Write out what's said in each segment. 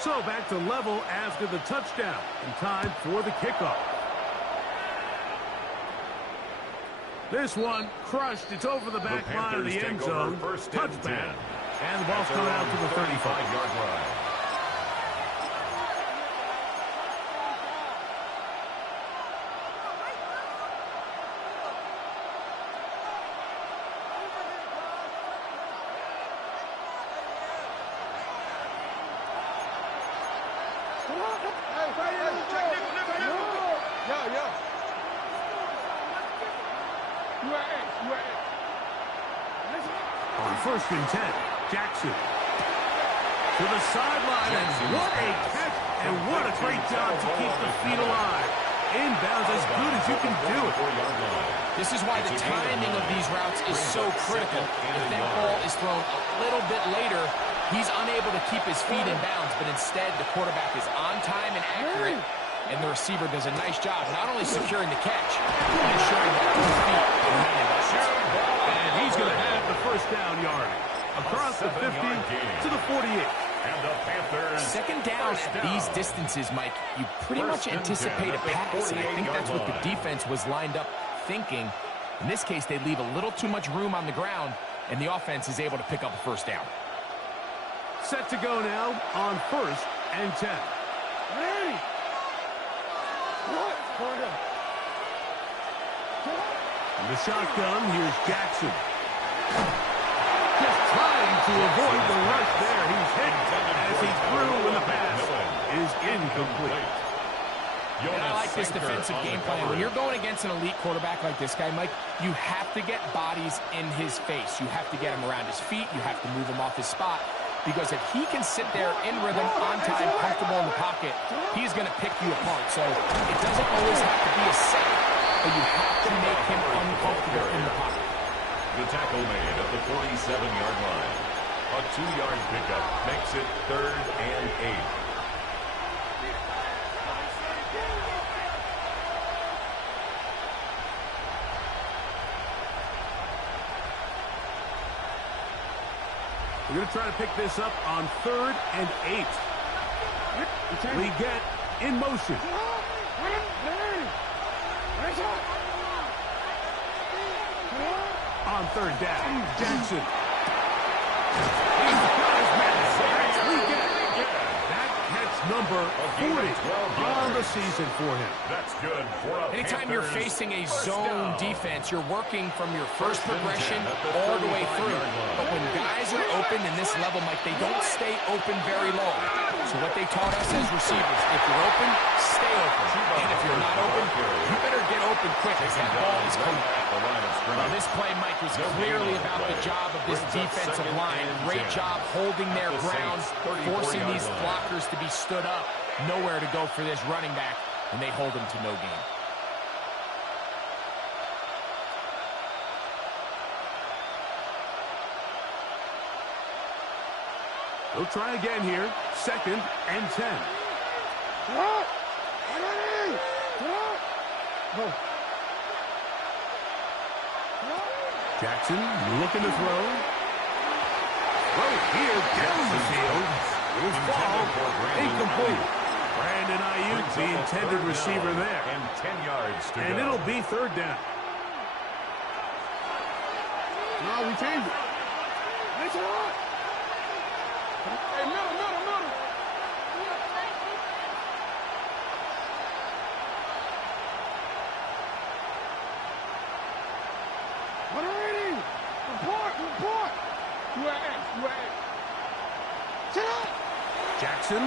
So back to level after the touchdown. And time for the kickoff. This one crushed. It's over the back line of the end zone. Touchback. And the ball's coming out to the 35-yard line. On 1st and 10, Jackson to the sideline, and what a catch, and what a great job to keep the feet alive. Inbounds as good as you can do it. This is why the timing of these routes is so critical. If that ball is thrown a little bit later, he's unable to keep his feet in bounds, but instead the quarterback is on time and accurate, and the receiver does a nice job not only securing the catch, but ensuring that his feet remain in bounds. And he's going to have the first down yard across the 50 to the 48. And the Panthers. Second down at these distances, Mike, you pretty much anticipate a pass, and I think that's what the defense was lined up thinking. In this case, they leave a little too much room on the ground, and the offense is able to pick up a first down. Set to go now on 1st and 10. Hey! What? In the shotgun, here's Jackson. Just trying to avoid the rush there. He's hit as he threw, and the pass is incomplete. And I like this defensive game plan. When you're going against an elite quarterback like this guy, Mike, you have to get bodies in his face. You have to get him around his feet. You have to move him off his spot. Because if he can sit there in rhythm, on time, comfortable in the pocket, he's going to pick you apart. So it doesn't always have to be a sack, but you have to make him uncomfortable in the pocket. The tackle made at the 47-yard line. A 2-yard pickup makes it 3rd and 8. We're going to try to pick this up on 3rd and 8. We get in motion. On 3rd down, Jackson. That catch number 40 on the season for him. That's good for a Anytime you're facing a zone defense, you're working from your first progression all the way through. But when guys are open in this level, Mike, they don't stay open very long. So what they taught us as receivers, if you're open, stay open. And if you're not open, you better get open quick as that ball is coming. Now, this play, Mike, was clearly about the job of this defensive line. Great job holding their ground, forcing these blockers to be stood up. Nowhere to go for this running back, and they hold him to no gain. They'll try again here. 2nd and 10. Jackson looking to throw. Right here down the field. It was ball incomplete. Brandon Ayuk, the intended receiver there. And 10 yards to go. And it'll be 3rd down. No, we changed it. That's all right. Hey, middle. What are reading? Report. You at. Sit up. Jackson.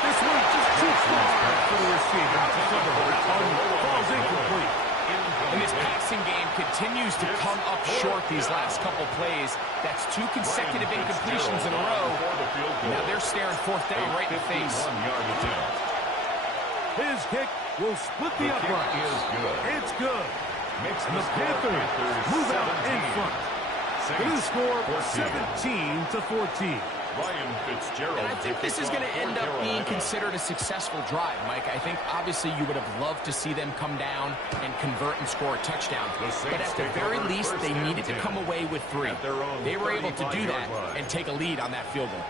This one just too far for the receiver. That one falls incomplete. And this passing game continues to come up short these last couple plays. That's 2 consecutive incompletions in a row. Now they're staring 4th down right in the face. His kick will split the upright. It's good. And the Panthers move out in front. It is score 17-14. Ryan Fitzgerald. And I think this is going to end up being considered a successful drive, Mike. I think obviously you would have loved to see them come down and convert and score a touchdown. But at the very least, they needed to come away with 3. They were able to do that and take a lead on that field goal.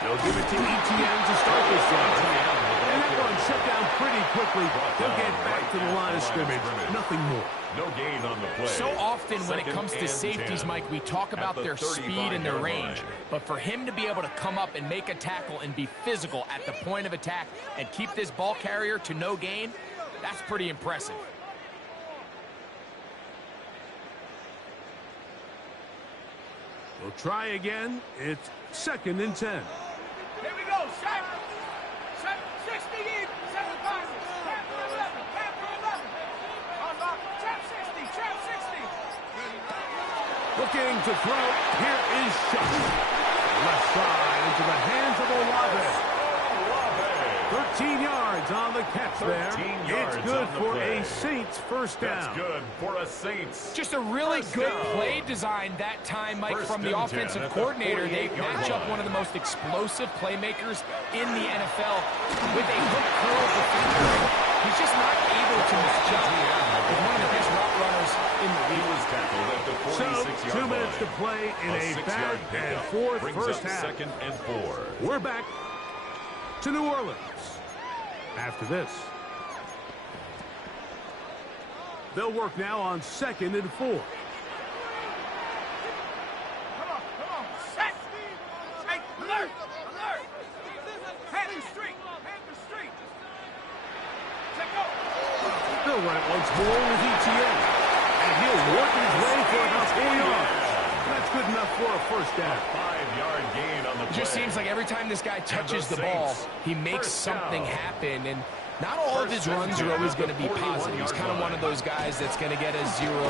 They'll give it to ETN to start this drive. And that one shut down pretty quickly. They'll get back to the line of scrimmage. Nothing more. No gain on the play. So often when it comes to safeties, Mike, we talk about their speed and their range. But for him to be able to come up and make a tackle and be physical at the point of attack and keep this ball carrier to no gain, that's pretty impressive. We'll try again. It's 2nd and 10. Here we go. Set. 60 deep. 7 passes. Trap for 11. Trap for 11. On lock. Trap 60. Trap 60. Looking to throw. Here is Shuck. Left side into the hands of Olave. 13 yards on the catch there. It's good for a Saints first down. That's good for a Saints. Just a really good play design that time, Mike, from the offensive coordinator. They match up one of the most explosive playmakers in the NFL with a hook curl defender. He's just not able to misjudge with one of the best route runners in the league. Was tackled at the 46-yard line. 2 minutes to play in a bad and fourth first half. 2nd and 4. We're back to New Orleans after this. They'll work now on 2nd and 4. Come on. Set. Hey, alert. Panther Street. Check go. They'll run it once more with ETN. And he'll work his way for about 4 yards. That's good enough for a first down. 5-yard gain on the play. It just seems like every time this guy touches the ball, he makes something happen. And not all of his runs are always going to be positive. He's kind of one of those guys that's going to get a 0, a 1, or 2.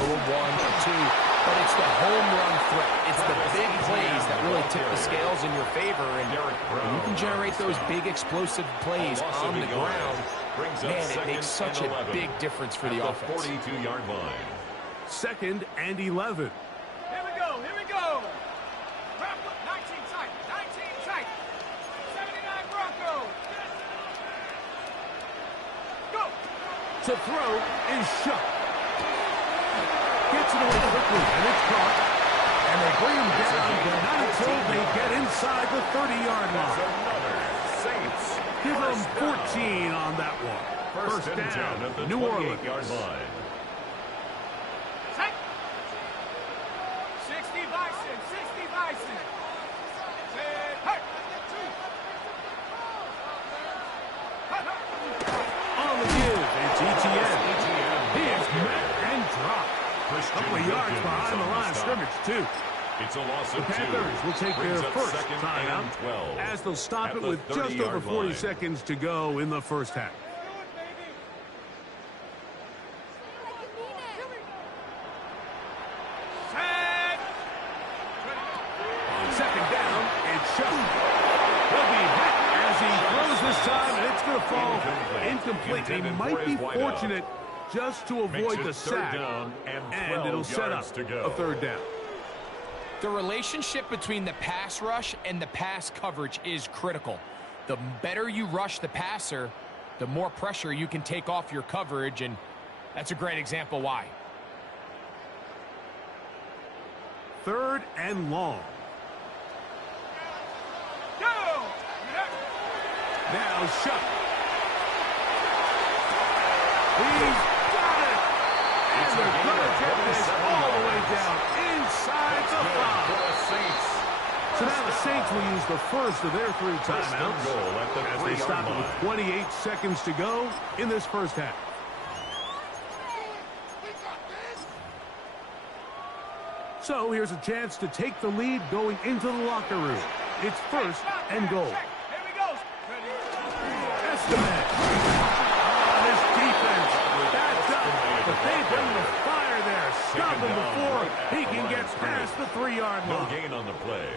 But it's the home run threat. It's the big plays that really tip the scales in your favor. And when you can generate those big explosive plays on the ground, man, it makes such a big difference for the offense. 42-yard line. 2nd and 11. Here we go. Bronco, 19 tight. 79 Bronco. Go. To throw is Shuck. Gets it away quickly, and it's caught. And they bring him down, but not until they get inside the 30-yard line. Saints. Give them 14 on that one. First down at the New Orleans. 28-yard line. 60 Bison. Hey. On the give, it's ETN. He is met and dropped. A couple of yards behind the line of scrimmage, too. It's a loss of The 2. Panthers will take their Brings up first 2nd timeout and 12 as they'll stop at it the with just over 30-yard 40 line. seconds to go in the first half. Set. On 2nd down, it's Shuck. He'll be hit as he throws this time, and it's going to fall incomplete. He might be fortunate just to avoid the sack, and it'll set up a 3rd down. The relationship between the pass rush and the pass coverage is critical. The better you rush the passer, the more pressure you can take off your coverage, and that's a great example why. 3rd and long. Go. Now Shuck. He's got it. And they're going to get this all the way down inside the 5. So now the Saints will use the first of their 3 timeouts as they stop it with 28 seconds to go in this first half. So here's a chance to take the lead going into the locker room. It's 1st and goal. Here we go. Estimate. This defense backed up, but they bring the fire there. Stop him before he can get past the 3-yard No line. gain on the play.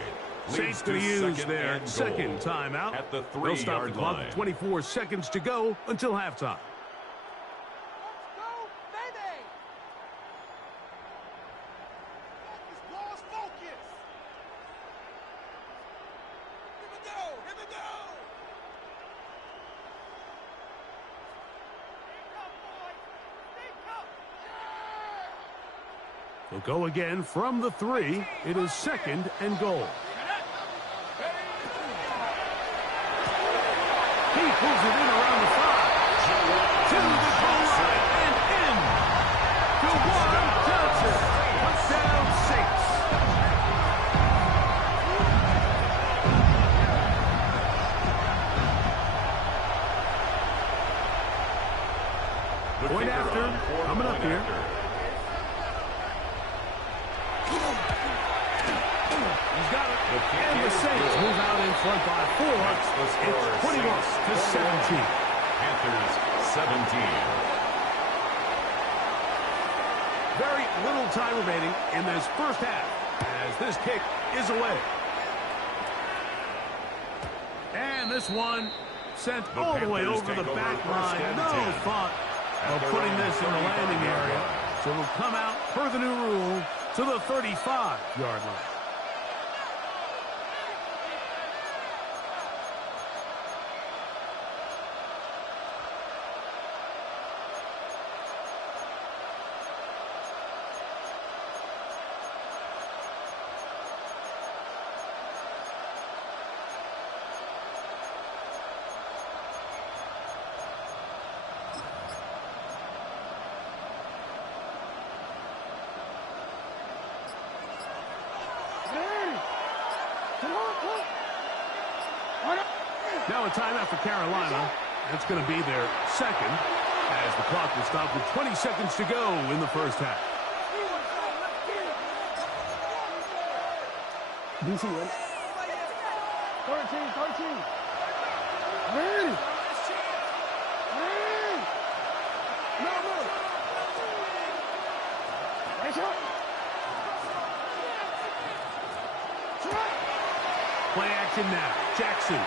Saints going to use their second timeout. At the They'll stop the clock with 24 seconds to go until halftime. They'll go again from the 3. It is 2nd and goal. He pulls it in around the 5. To the goal line and in. DeJuan Johnson. Touchdown Saints. Point after coming up here. He's got it. And the Saints move out in front by 4. It's 21-17. Panthers 17. Very little time remaining in this first half as this kick is away. And this one sent all the way over the back line. No thought of putting this in the landing area. So it will come out per the new rule to the 35-yard line. Now a timeout for Carolina. That's going to be their second as the clock will stop with 20 seconds to go in the first half. DC, ready? 13. Ready? No. Nice shot. Play action now. Jackson.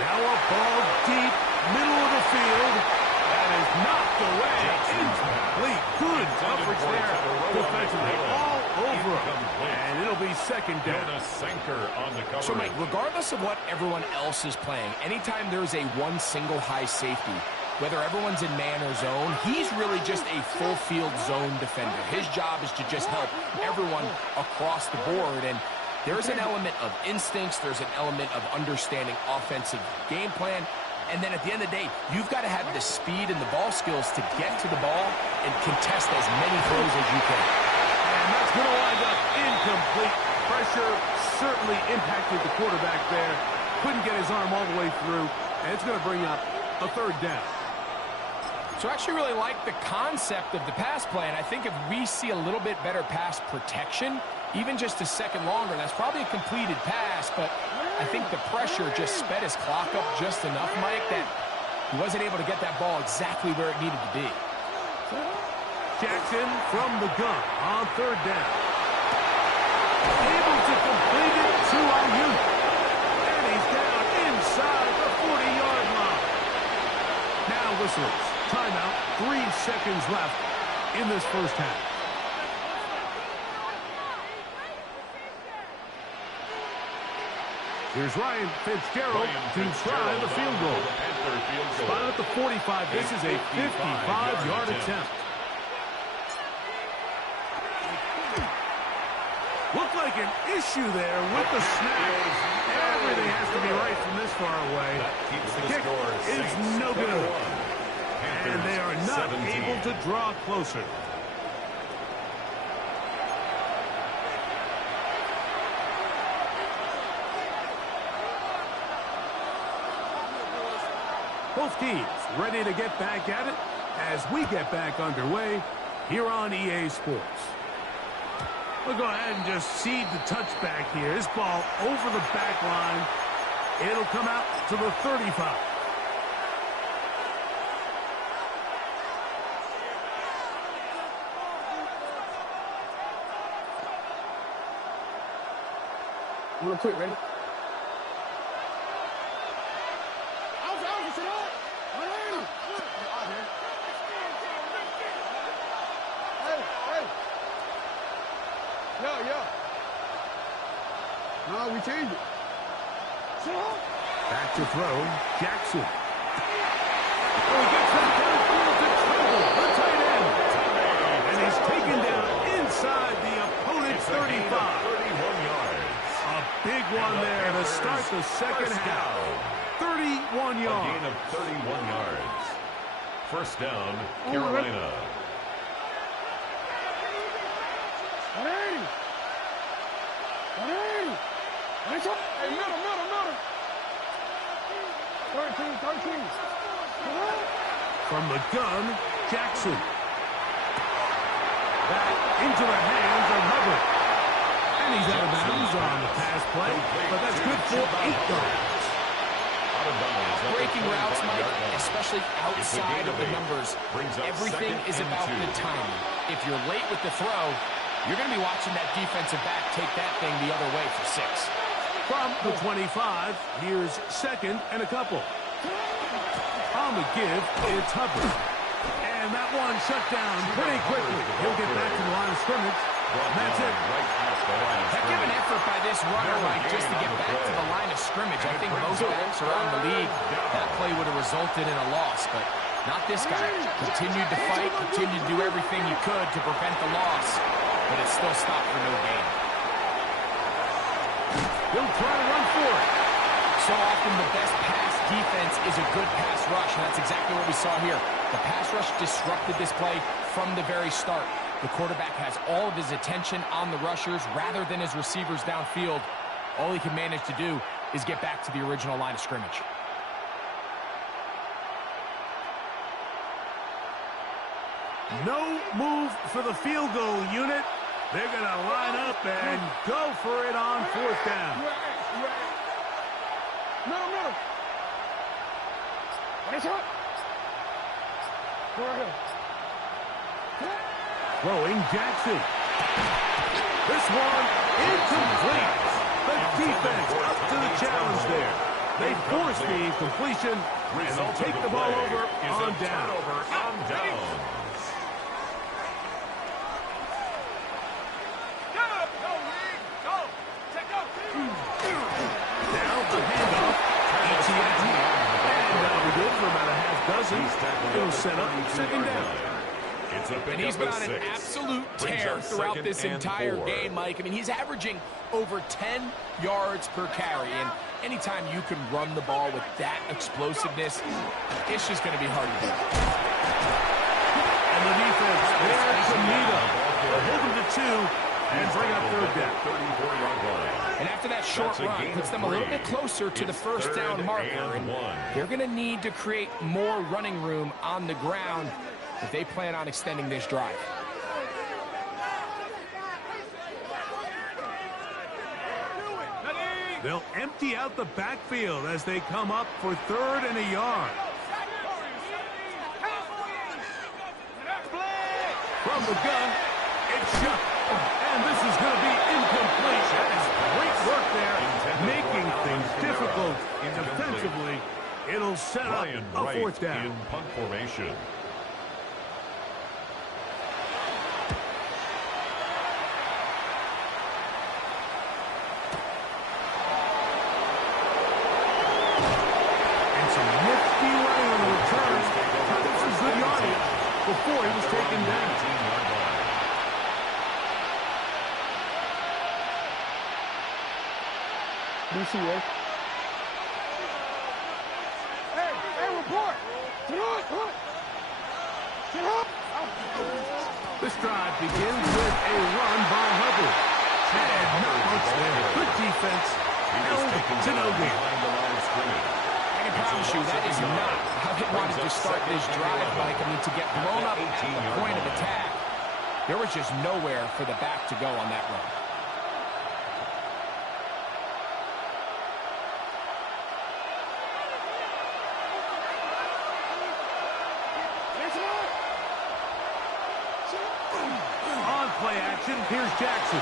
Now a ball deep, middle of the field. That is knocked away. Incomplete. Good coverage there defensively. All over him. And it'll be second down. So, Mike, regardless of what everyone else is playing, anytime there's a one single high safety, whether everyone's in man or zone, he's really just a full field zone defender. His job is to just help everyone across the board. And there's an element of instincts. There's an element of understanding offensive game plan. And then at the end of the day, you've got to have the speed and the ball skills to get to the ball and contest as many throws as you can. And that's going to wind up incomplete. Pressure certainly impacted the quarterback there. Couldn't get his arm all the way through. And it's going to bring up a third down. So I actually really like the concept of the pass play. And I think if we see a little bit better pass protection, even just a second longer, that's probably a completed pass, but I think the pressure just sped his clock up just enough, Mike, that he wasn't able to get that ball exactly where it needed to be. Jackson from the gun on third down. Able to complete it to Ayuk. And he's down inside the 40-yard line. Now whistles. Timeout. 3 seconds left in this first half. Here's Ryan Fitzgerald to try the field goal. Spotted at the 45. This is a 55-yard attempt. Looked like an issue there with the snap. Everything has to be right from this far away. The kick is no good. And they are not able to draw closer. Both teams ready to get back at it as we get back underway here on EA Sports. We'll go ahead and just seed the touchback here. This ball over the back line. It'll come out to the 35. wanna quit, ready? Yeah. No, we changed it. Back to throw, Jackson. Oh, he gets that downfield to Trevor, the tight end. And he's taken down inside the opponent's 35. 31 yards. A big one there to start the second half. 31 A yards. gain of 31 yards. First down, Carolina. Hey, middle. 13. From the gun, Jackson. Back into the hands of Hubbard. And he's out of bounds on the pass play, but that's good for 8 yards. Breaking routes, Mike, especially outside of the numbers, everything is about the timing. If you're late with the throw, you're going to be watching that defensive back take that thing the other way for 6. From the 25, here's second and a couple. On the give, it's Hubbard. And that one shut down pretty quickly. He'll get back to the line of scrimmage. And that's it. Heck of an effort by this runner, Mike, just to get back to the line of scrimmage. I think most backs around the league, that play would have resulted in a loss, but not this guy. Continued to fight, continued to do everything he could to prevent the loss, but it still stopped for no gain. He'll try to run for it. So often the best pass defense is a good pass rush, and that's exactly what we saw here. The pass rush disrupted this play from the very start. The quarterback has all of his attention on the rushers rather than his receivers downfield. All he can manage to do is get back to the original line of scrimmage. No move for the field goal unit. They're going to line up and go for it on 4th down. Middle. Nice shot. Go ahead. Throwing Jackson. This one incomplete. The defense up to the challenge there. They force the incompletion, and they'll take the ball over on down. Now the handoff. And that'll be good for about a half dozen. It'll set up second down. And he's been on an absolute tear throughout this entire game, Mike. I mean, he's averaging over 10 yards per carry. And anytime you can run the ball with that explosiveness, it's just going to be hard to do. And the defense there to meet him. They'll hold him to 2 and bring up 3rd down. 34-yard line. And after that short run, puts them a little bit closer to the first down marker. And they're going to need to create more running room on the ground if they plan on extending this drive. They'll empty out the backfield as they come up for 3rd and a yard. From the gun, it's shut. And this is going to be incomplete. That is great work there, making things difficult defensively. It'll set up a 4th down. In punt formation. Before he was taken down. DC, right? Hey, report! Get up! This drive begins with a run by Hubbard. And not much there. Good defense. To no gain. I can promise you that is not how they wanted to start this drive, Mike. I mean, to get blown up at the point of attack, there was just nowhere for the back to go on that run. On play action, here's Jackson.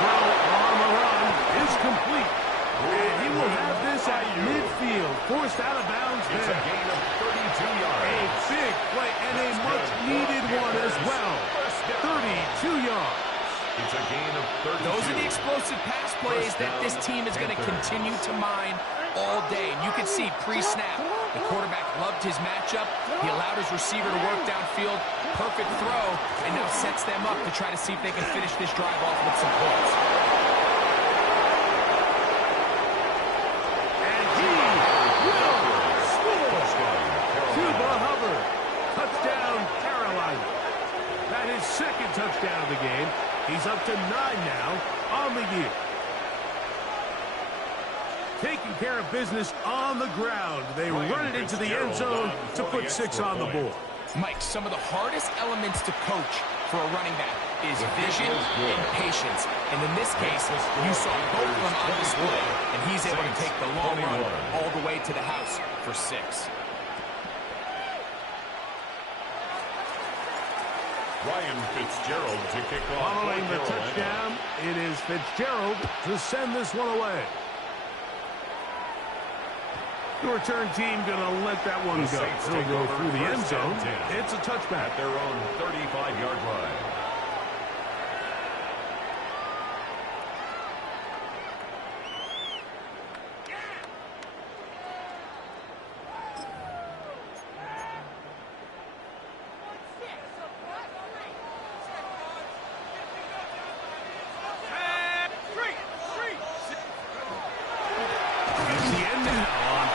Well, on the run is complete. And he will have this at midfield. Forced out of bounds there. It's a gain of 32 yards. A big play and a much-needed one as well. 32 yards. It's a gain of 32. Those are the explosive pass plays that this team is going to continue to mine all day. And you can see pre-snap, the quarterback loved his matchup. He allowed his receiver to work downfield. Perfect throw, and now sets them up to try to see if they can finish this drive off with some points. And he will score. Tuba Hubbard. Touchdown, Carolina. That is second touchdown of the game. He's up to 9 now on the year. Taking care of business on the ground. They run it into the end zone to put 6 on the board. Mike, some of the hardest elements to coach for a running back is vision and patience. And in this case, you saw both of them on display, and he's able to take the long run all the way to the house for 6. Ryan Fitzgerald to kick off. Following the touchdown, it is Fitzgerald to send this one away. The return team going to let that one go. It'll go through the end zone. It's a touchback. At their own 35-yard line.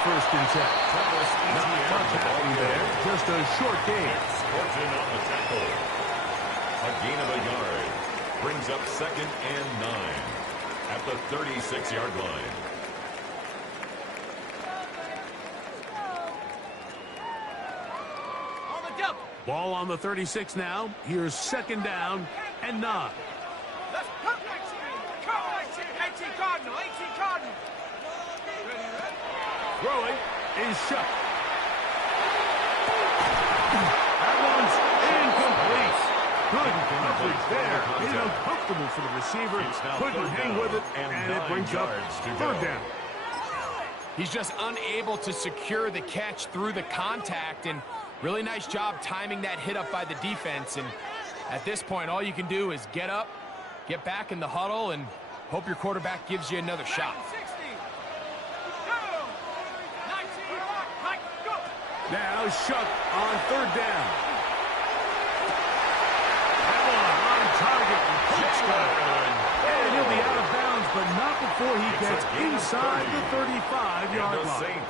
First and 10. Not much happening there. Just a short gain. Fortune on the tackle. A gain of a yard. Brings up 2nd and 9 at the 36-yard line. On the double. Ball on the 36 now. Here's 2nd down and 9. Let's put 18 Cardinal. 18 Cardinal. Throwing is shut. That one's incomplete. Good coverage there. It's uncomfortable for the receiver. Couldn't hang with it, and it brings up 3rd down. He's just unable to secure the catch through the contact, and really nice job timing that hit up by the defense. And at this point, all you can do is get up, get back in the huddle, and hope your quarterback gives you another shot. Now Shuck on 3rd down. That one on target. And he'll be out of bounds, but not before he gets inside the 35-yard line.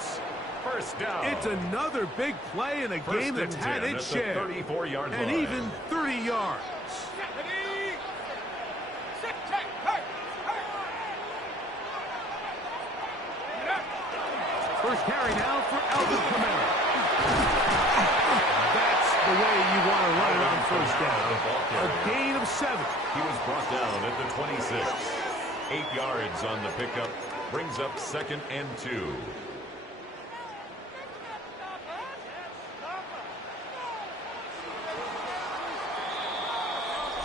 First down. It's another big play in a game that's had its share. 34-yard line. And even 30 yards. First carry now for Alvin Kamara. That's the way you want to run it on first down. A gain of 7. He was brought down at the 26. 8 yards on the pickup. Brings up 2nd and 2.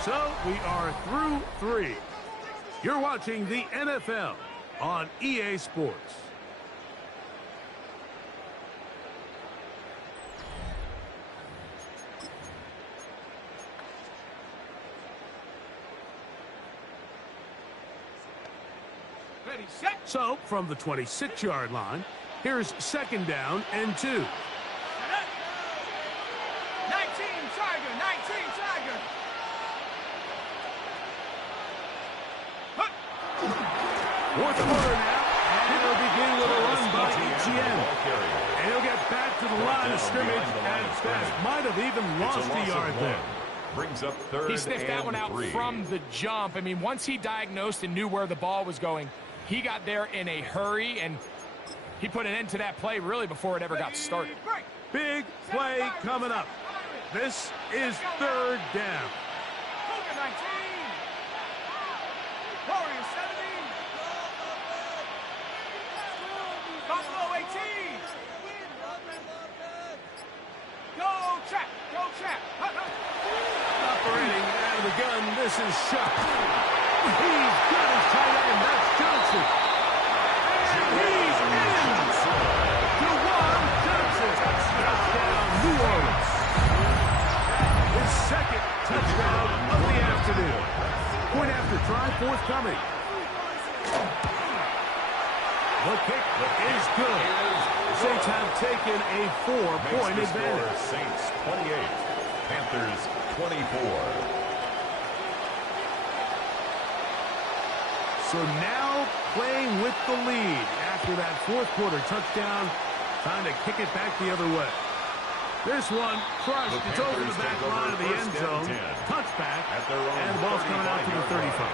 So we are through 3. You're watching the NFL on EA Sports. So, from the 26-yard line, here's 2nd down and 2. 19 Tiger, 19 Tiger. Fourth quarter now, and it'll begin with a run by Etienne. And he'll get back to the line of scrimmage, and Best might have even lost a yard there. Brings up 3rd. He sniffed that one out 3. from the jump. I mean, once he diagnosed and knew where the ball was going, he got there in a hurry, and he put an end to that play really before it ever got started. Big play coming up. This is 3rd down. Cougar 19. Warriors 17. Buffalo 18. Go trap. Go trap. Operating out of the gun, this is Shuck. He's got his tight end. That's Johnson. And he's in. DeJuan Johnson. Touchdown, New Orleans. His second touchdown of the afternoon. Point after try, forthcoming. The kick is good. Saints have taken a 4-point advantage. Saints 28, Panthers 24. So now playing with the lead after that fourth quarter touchdown. Time to kick it back the other way. This one crushed. It's over the back line of the end zone. Touchback. And the ball's coming out to the 35.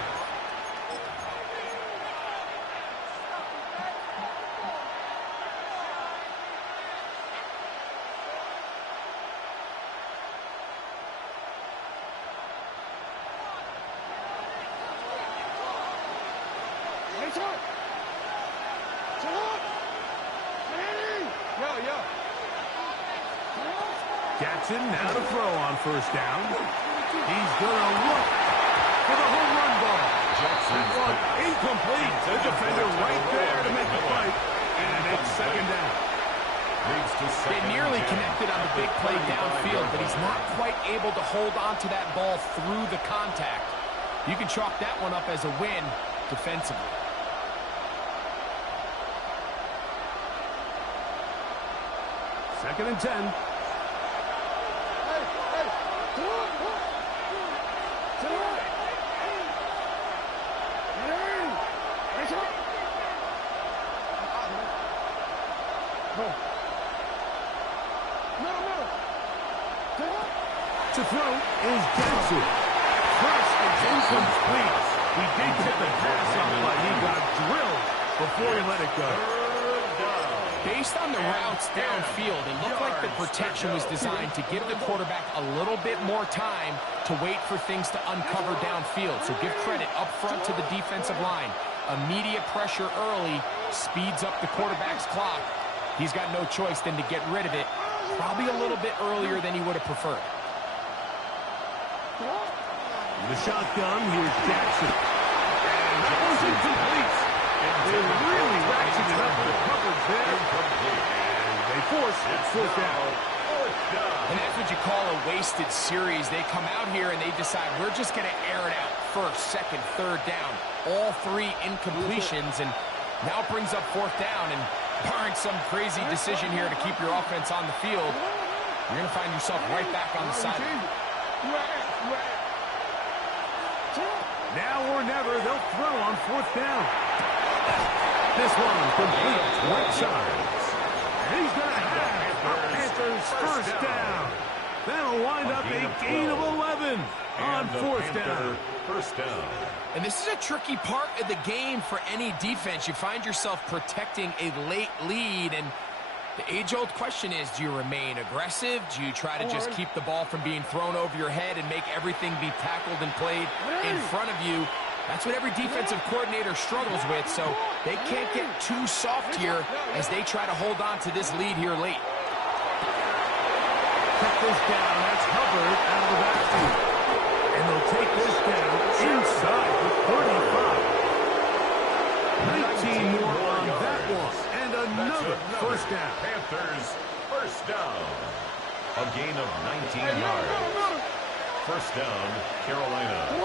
Jackson now to throw on first down. He's going to look for the home run ball. That one incomplete. The defender right there to make the fight. And it's second down. They nearly connected on the big play downfield, but he's not quite able to hold on to that ball through the contact. You can chalk that one up as a win defensively. Second and 10. To throw is Jackson. First, it's incomplete. He did get the pass off, but he got drilled before he let it go. Based on the routes downfield, it looked like the protection was designed to give the quarterback a little bit more time to wait for things to uncover downfield. So give credit up front to the defensive line. Immediate pressure early speeds up the quarterback's clock. He's got no choice than to get rid of it, probably a little bit earlier than he would have preferred. The shotgun, here's Jackson. And that was incomplete. They're really ratcheting up the coverage there. And they force it fourth down. And that's what you call a wasted series. They come out here and they decide we're just going to air it out. First, second, third down. All three incompletions. And now it brings up fourth down. And barring some crazy decision here to keep your offense on the field, you're going to find yourself right back on the sideline. Now or never, they'll throw on fourth down. This one complete right sides. And he's going to have the Panthers first down. That'll wind up a gain of 11 on fourth down. First down. And this is a tricky part of the game for any defense. You find yourself protecting a late lead, and the age-old question is, do you remain aggressive? Do you try to just keep the ball from being thrown over your head and make everything be tackled and played in front of you? That's what every defensive coordinator struggles with, so they can't get too soft here as they try to hold on to this lead here late. Cut this down. That's Hubbard out of the backfield. And they'll take this down inside the 35. 19 more on that one. And another first down. Panthers first down. A gain of 19 yards. First down, Carolina.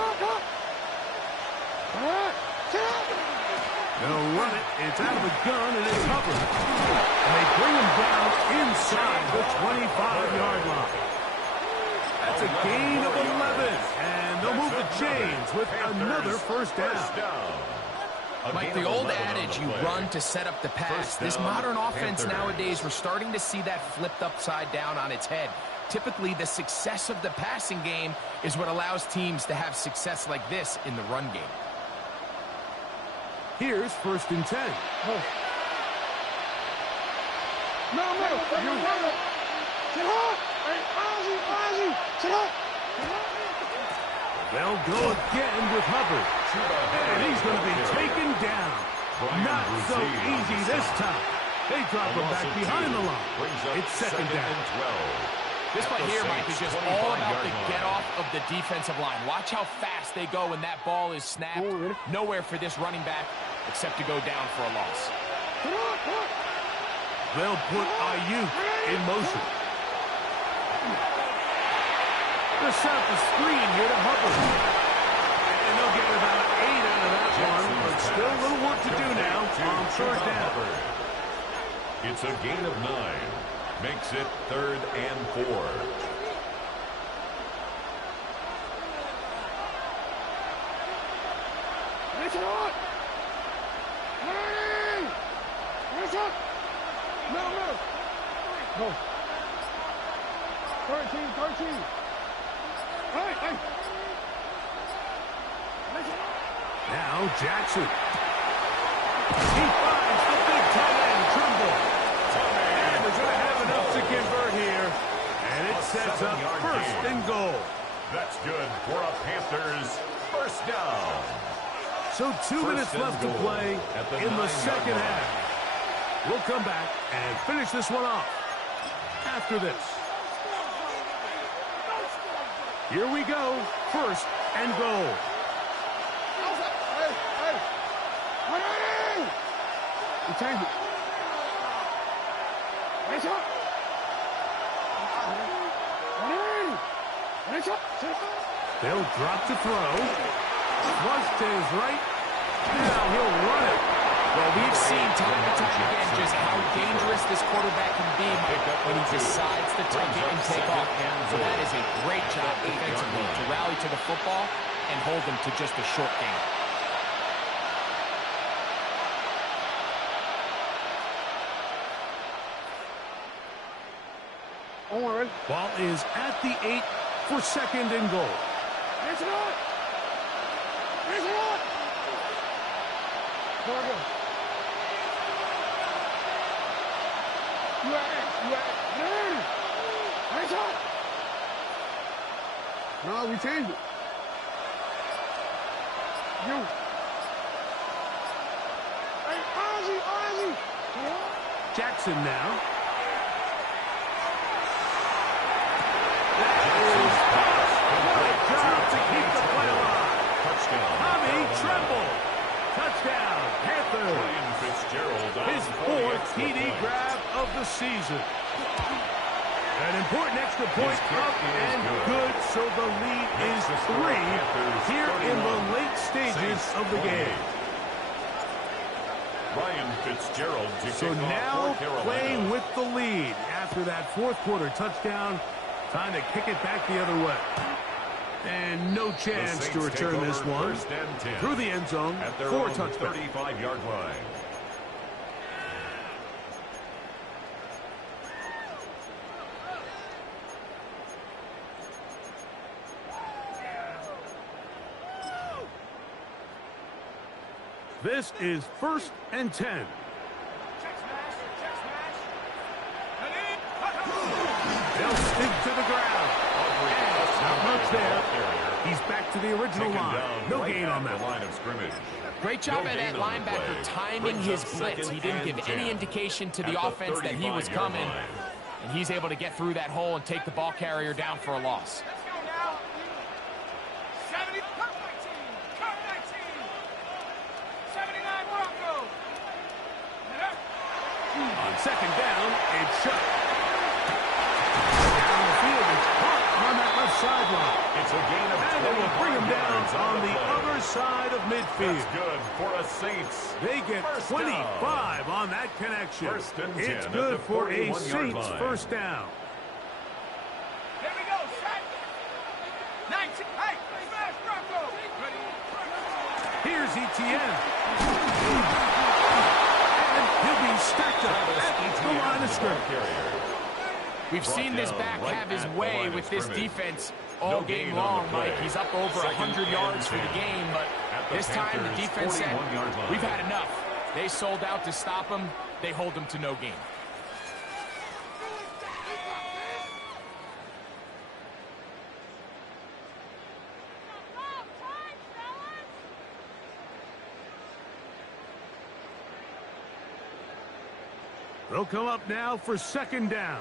They'll run it. It's out of the gun, and it's Hubbard. And they bring him down inside the 25-yard line. That's a gain of 11. And they'll move the chains with another first down. Mike, the old adage, you run to set up the pass. This modern offense nowadays, we're starting to see that flipped upside down on its head. Typically, the success of the passing game is what allows teams to have success like this in the run game. Here's first and 10. No, you're running. Sit up. Hey, Ozzy. Sit up. They'll go again with Hubbard. And he's going to be taken down. Not so easy this time. They drop him back behind the line. It's second down. This play here, Mike, is just all about the get off of the defensive line. Watch how fast they go when that ball is snapped. Nowhere for this running back except to go down for a loss. They'll put Ayuk in motion. They'll set up a screen here to Hubbard. And they'll get about 8 out of that one, but still a little work to do now on third down. It's a gain of 9. Makes it 3rd and 4. It's on! Hey! It's up! No. 13. Hey! Now Jackson. He finds the big tight end, Trimble. And they're going to have enough to convert here. And it sets up 1st and goal. That's good for a Panthers first down. So 2 minutes left to play in the second half. We'll come back and finish this one off after this. Here we go. 1st and goal. Hey! You change it. It's up! It's up! They'll drop to throw. Flush to his right. Now he'll run it. Well, we've seen time and time again just how dangerous this quarterback can be when he decides to take it and take off. So that is a great job defensively to rally to the football and hold them to just a short game. Ball is at the 8 for 2nd and goal. It's not! It's not! Go. You are. It's up! No, we changed it. You. Hey, Ozzy! Jackson now. To keep the play alive. Touchdown. Tommy Tremble. Touchdown, Panthers. His 4th TD grab of the season. An important extra point up and good, so the lead is 3 here in the late stages of the game. Ryan Fitzgerald to So now playing with the lead after that 4th quarter touchdown. Time to kick it back the other way. And no chance to return this one through the end zone for a touchdown. 35-yard line. This is 1st and 10. They'll stick to the ground. Not much there. He's back to the original line. No gain on that line of scrimmage. Great job by that linebacker timing his blitz. He didn't give any indication to the offense that he was coming. And he's able to get through that hole and take the ball carrier down for a loss. Let's go now. 70, cut 19. 79 Bronco. On 2nd down, it's shut. Down the field, it's caught on that left sideline. It's a gain of 20. And they will bring him down on the other side of midfield. That's good for a Saints. They get 25 on that connection. It's good for a Saints first down. Here we go, set. 19. Hey, smash Bronco. Here's Etienne. And he'll be stacked up at the line of scrimmage. We've seen this back have his way with this defense all game long, Mike. He's up over 100 yards for the game, but this time the defense said, we've had enough. They sold out to stop him. They hold him to no gain. They'll come up now for 2nd down.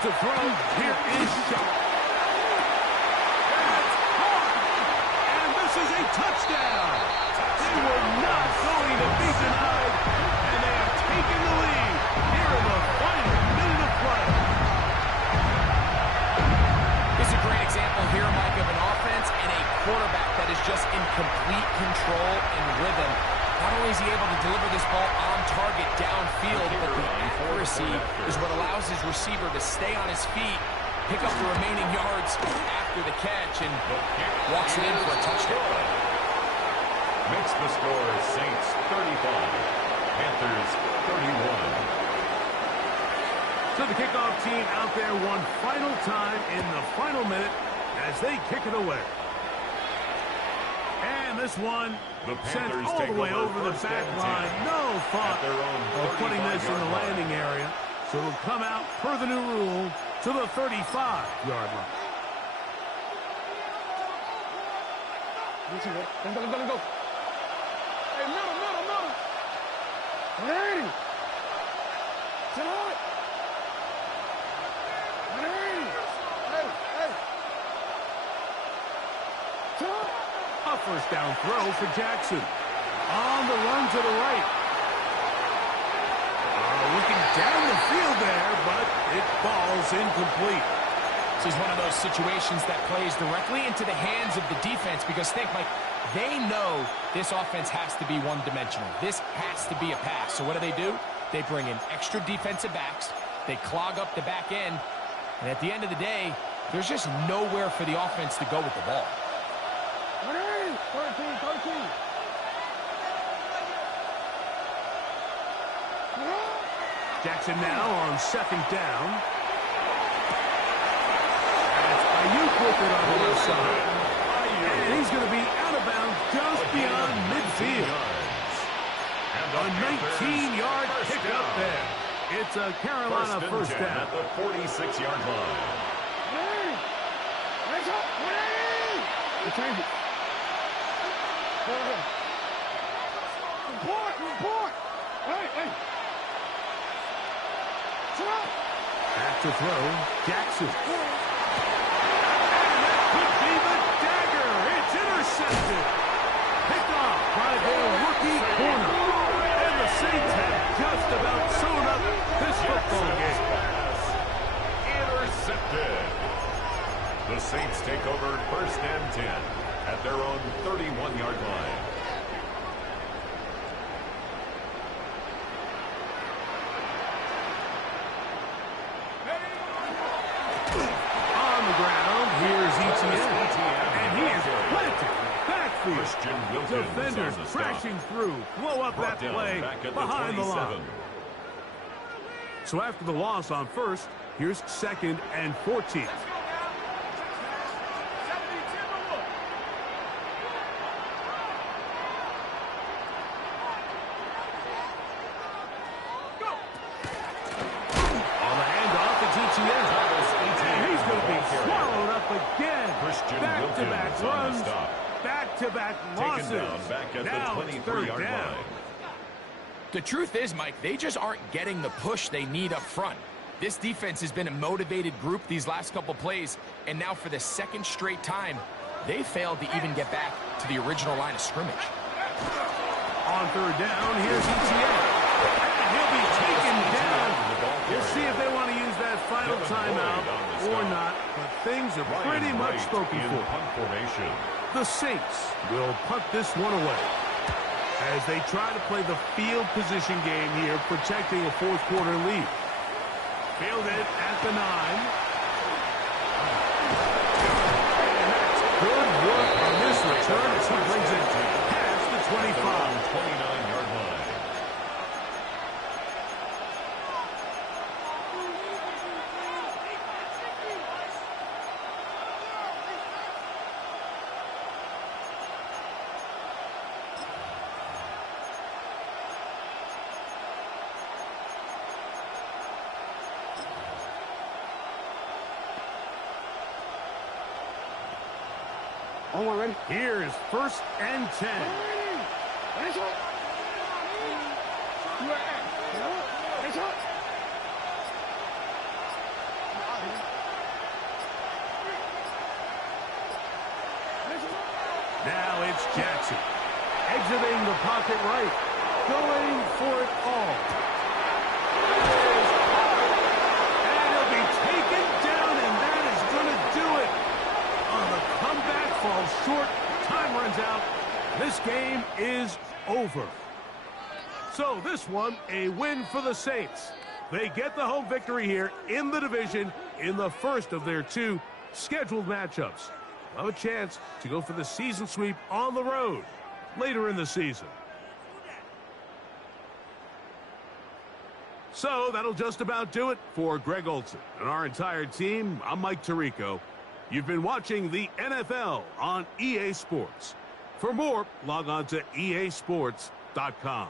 to throw. Here is shot. That's caught. And this is a touchdown. They were not going to be denied. And they have taken the lead here in the final minute of play. This is a great example here, Mike, of an offense and a quarterback that is just in complete control and rhythm. Not only is he able to deliver this ball on target downfield, but the accuracy is what allows his receiver to stay on his feet, pick up the remaining yards after the catch, and walks it in for a touchdown. Makes the score Saints 35, Panthers 31. So the kickoff team out there one final time in the final minute as they kick it away. And this one sent all the way over the back line. No thought of putting this in the landing area. So it'll come out per the new rule to the 35-yard line. Let's go. Hey, middle. Ready. Sit hard. Ready. Hey. Sit hard. A first down throw for Jackson. On the run to the right. Looking down the field there, but it falls incomplete. This is one of those situations that plays directly into the hands of the defense because think, Mike, they know this offense has to be one-dimensional. This has to be a pass. So what do? They bring in extra defensive backs. They clog up the back end. And at the end of the day, there's just nowhere for the offense to go with the ball. 13. Jackson now on second down. That's Ayuk with it on the left side. And he's going to be out of bounds just beyond midfield. A 19-yard pickup there. It's a Carolina first down. At the 46-yard line. Change it. Report. Hey. Back to throw, Jackson. And that could be the dagger. It's intercepted. Picked off by their rookie corner. And the Saints have just about sewn up this football game. Intercepted. The Saints take over first and 10 at their own 31-yard line. On the ground, here's ETN. And he is planted backfield. Defenders crashing through. Blow up that play behind the line. So after the loss on first, here's second and 14. Back-to-back runs, back-to-back losses. Back at now the 23-yard line. The truth is, Mike, they just aren't getting the push they need up front. This defense has been a motivated group these last couple plays, and now for the second straight time, they failed to even get back to the original line of scrimmage. On third down, here's ETN. And he'll be taken down. We'll see if they want to use that final timeout or not, but things are pretty much spoken for. The Saints will punt this one away as they try to play the field position game here, protecting a fourth quarter lead. Fielded at the 9. And that's good work on this return as he brings it past the 29-yard line. On one, ready? Here's first and 10. Hands up. You are at. Hands up. Now it's Jackson. Exiting the pocket right. Going for it all. And he'll be taken down, and that is going to do it. The comeback falls short. Time runs out. This game is over. So this one, a win for the Saints. They get the home victory here in the division in the first of their 2 scheduled matchups. They'll have a chance to go for the season sweep on the road later in the season. So that'll just about do it for Greg Olsen and our entire team. I'm Mike Tirico. You've been watching the NFL on EA Sports. For more, log on to easports.com.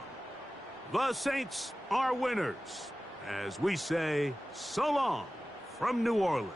The Saints are winners, as we say so long from New Orleans.